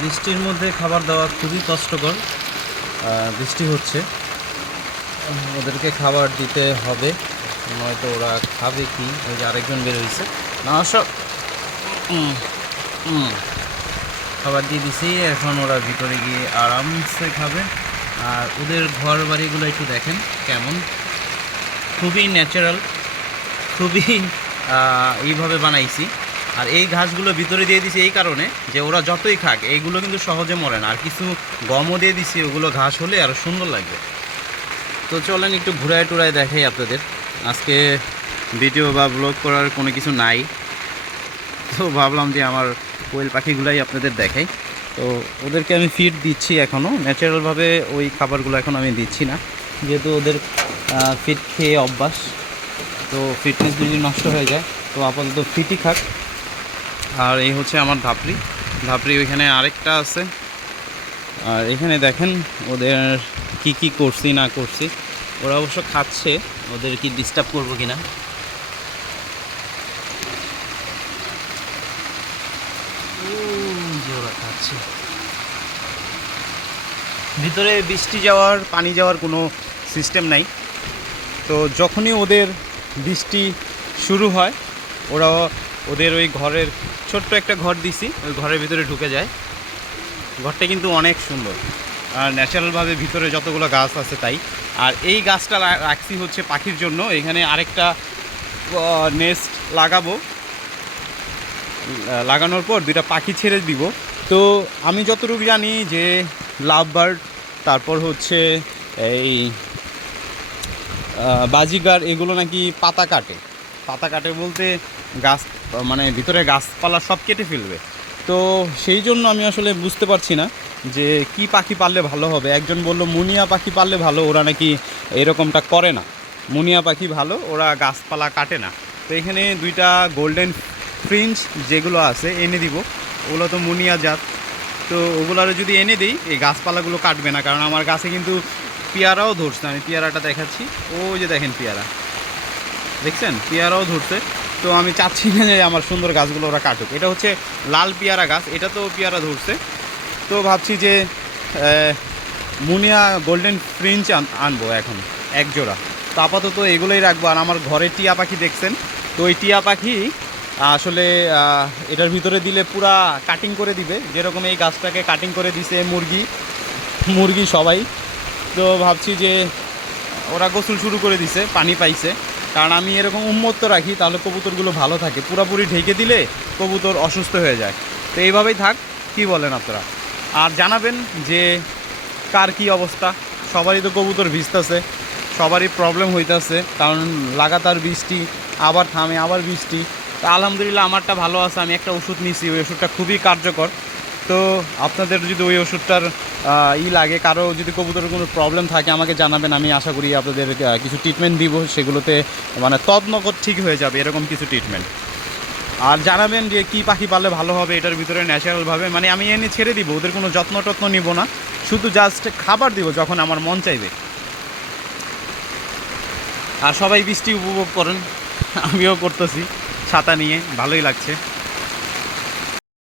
বৃষ্টির মধ্যে খাবার দেওয়া খুবই কষ্টকর। বৃষ্টি হচ্ছে। ওদেরকে খাবার দিতে হবে। নয়তো ওরা খাবে কি? ওই যে আরেকজন বের হয়েছে। না সব। খাবার দিয়ে দিছি। এখন ওরা ভিতরে গিয়ে আরামসে খাবে। আর ওদের ঘর বাড়িগুলো একটু দেখেন কেমন। খুবই ন্যাচারাল, খুবই এইভাবে বানাইছি। আর এই ঘাসগুলো ভিতরে দিয়ে দিছি এই কারণে যে ওরা যতই খাক, এইগুলো কিন্তু সহজে মরে না। আর কিছু গমও দিয়ে দিছি, ওগুলো ঘাস হলে আরও সুন্দর লাগবে। তো চলেন একটু ঘুরায় টুরায় দেখাই আপনাদের। আজকে ভিডিও বা ব্লগ করার কোনো কিছু নাই। তো ভাবলাম যে আমার কোয়েল পাখিগুলাই আপনাদের দেখাই। তো ওদেরকে আমি ফিড দিচ্ছি এখনও ন্যাচারালভাবে ওই খাবারগুলো এখন আমি দিচ্ছি না। যেহেতু ওদের ফিট খেয়ে অভ্যাস, তো ফিটনেস যদি নষ্ট হয়ে যায়, তো আপাতত ফিটই খাক। আর এই হচ্ছে আমার ধাপড়ি। ধাপড়ি ওইখানে আরেকটা আছে। আর এখানে দেখেন ওদের কি কি করছি, না করছি। ওরা অবশ্য খাচ্ছে, ওদের কি ডিস্টার্ব করব ওরা খাচ্ছে। ভিতরে বৃষ্টি যাওয়ার, পানি যাওয়ার কোনো সিস্টেম নাই। তো যখনই ওদের বৃষ্টি শুরু হয় ওরা ওদের ওই ঘরের ছোট্ট একটা ঘর দিছি, ওই ঘরের ভিতরে ঢুকে যায়। ঘরটা কিন্তু অনেক সুন্দর। আর ন্যাচারালভাবে ভিতরে যতগুলো গাছ আছে তাই। আর এই গাছটা রাখছি হচ্ছে পাখির জন্য। এখানে আরেকটা নেস্ট লাগাবো। লাগানোর পর দুইটা পাখি ছেড়ে দিব। তো আমি যতটুকু জানি যে লাভ বার্ড তারপর হচ্ছে এই বাজিগার, এগুলো নাকি পাতা কাটে। পাতা কাটে বলতে গাছ মানে ভিতরে গাছপালা সব কেটে ফেলবে। তো সেই জন্য আমি আসলে বুঝতে পারছি না যে কি পাখি পাললে ভালো হবে। একজন বলল, মুনিয়া পাখি পাললে ভালো, ওরা নাকি এরকমটা করে না। মুনিয়া পাখি ভালো, ওরা গাছপালা কাটে না। তো এখানে দুইটা গোল্ডেন ফ্রিঞ্জ যেগুলো আছে, এনে দিব। ওগুলো তো মুনিয়া জাত। তো ওগুলারে যদি এনে দিই, এই গাছপালাগুলো কাটবে না। কারণ আমার গাছে কিন্তু পেয়ারাও ধরছে আমি পেয়ারাটা দেখাচ্ছি। ও যে দেখেন পেয়ারা। দেখছেন? পেয়ারাও ধরছে। তো আমি চাচ্ছি না যে আমার সুন্দর গাছগুলো ওরা কাটুক। এটা হচ্ছে লাল পেয়ারা গাছ। এটা তো পেয়ারা ধরছে। তো ভাবছি যে মুনিয়া গোল্ডেন ফ্রিঞ্চ আনব এখন এক জোড়া তো আপাতত এগুলোই রাখব। আর আমার ঘরে টিয়া পাখি দেখছেন? তো ওই টিয়া পাখি আসলে এটার ভিতরে দিলে পুরা কাটিং করে দিবে। যেরকম এই গাছটাকে কাটিং করে দিছে মুরগি মুরগি সবাই। তো ভাবছি যে, ওরা গোসল শুরু করে দিছে, পানি পাইছে। কারণ আমি এরকম উন্মত্ত রাখি, তাহলে কবুতরগুলো ভালো থাকে। পুরাপুরি ঢেকে দিলে কবুতর অসুস্থ হয়ে যায়। তো এইভাবেই থাক, কি বলেন আপনারা? আর জানাবেন যে কার কি অবস্থা? সবারই তো কবুতর ভিজতেছে, সবারই প্রবলেম হইতেছে, কারণ লাগাতার বৃষ্টি, আবার থামে, আবার বৃষ্টি। তো আলহামদুলিল্লাহ, আমারটা ভালো আছে, আমি একটা ওষুধ নিছি, ওই ওষুধটা খুবই কার্যকর। তো আপনাদের যদি ওই ওষুধটার ই লাগে, কারও যদি কবুতরের কোনো প্রবলেম থাকে, আমাকে জানাবেন, আমি আশা করি আপনাদের কিছু ট্রিটমেন্ট দিব, সেগুলোতে মানে তদনগর ঠিক হয়ে যাবে, এরকম কিছু ট্রিটমেন্ট আর জানাবেন যে কী পাখি পাললে ভালো হবে, এটার ভিতরে ন্যাচারালভাবে মানে আমি এনে ছেড়ে দিব, ওদের কোনো যত্ন টত্ন নিব না, শুধু জাস্ট খাবার দিব যখন আমার মন চাইবে। আর সবাই বৃষ্টি উপভোগ করেন, আমিও করতেছি, ছাতা নিয়ে, ভালোই লাগছে।